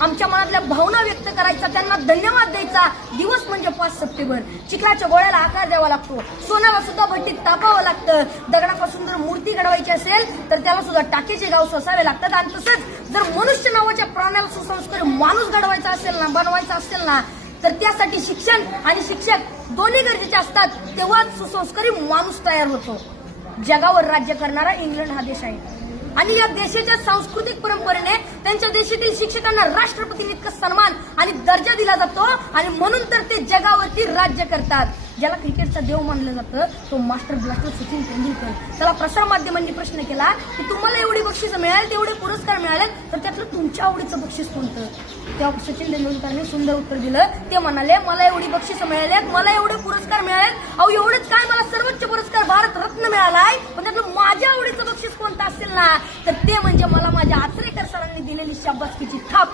आमच्या मनातल्या भावना व्यक्त करायचा, त्यांना धन्यवाद द्यायचा दिवस म्हणजे 5 सप्टेंबर. चिखलाच्या गोळ्याला आकार द्यावा लागतो, सोन्याला सुद्धा भट्टीत तापावं लागतं, दगडापासून जर मूर्ती घडवायची असेल तर त्याला सुद्धा टाकेचे गाव सोसावे लागतात. आणि तसंच जर मनुष्य नावाच्या प्राण्याला सुसंस्कारी माणूस घडवायचा असेल ना, बनवायचा असेल ना, तर त्यासाठी शिक्षण आणि शिक्षक दोन्ही गरजेचे असतात. तेव्हाच सुसंस्कारी माणूस तयार होतो. जगावर राज्य करणारा इंग्लंड हा देश आहे आणि या देशाच्या सांस्कृतिक परंपरेने त्यांच्या देशातील शिक्षकांना राष्ट्रपतींइतका सन्मान आणि दर्जा दिला जातो आणि म्हणून तर ते जगावरती राज्य करतात. ज्याला क्रिकेटचा देव मानलं जातं तो मास्टर ब्लास्टर सचिन तेंडुलकर. त्याला प्रसार माध्यमांनी प्रश्न केला की तुम्हाला एवढी बक्षीस मिळाली, तेवढे पुरस्कार मिळाले, तर त्यातलं तुमच्या आवडीचं बक्षीस कोणतं? तेव्हा सचिन तेंडुलकरने सुंदर उत्तर दिलं. ते म्हणाले, मला एवढी बक्षीस मिळाली, मला एवढे पुरस्कार मिळाले, अहो एवढेच काय, मला सर्वोच्च पुरस्कार भारत रत्न मिळालाय, पण त्यातलं माझ्या आवडीचं बक्षीस कोणतं असेल ना, तर ते म्हणजे मला माझ्या आचरेकर सरांनी दिलेली शाबासकीची थाप.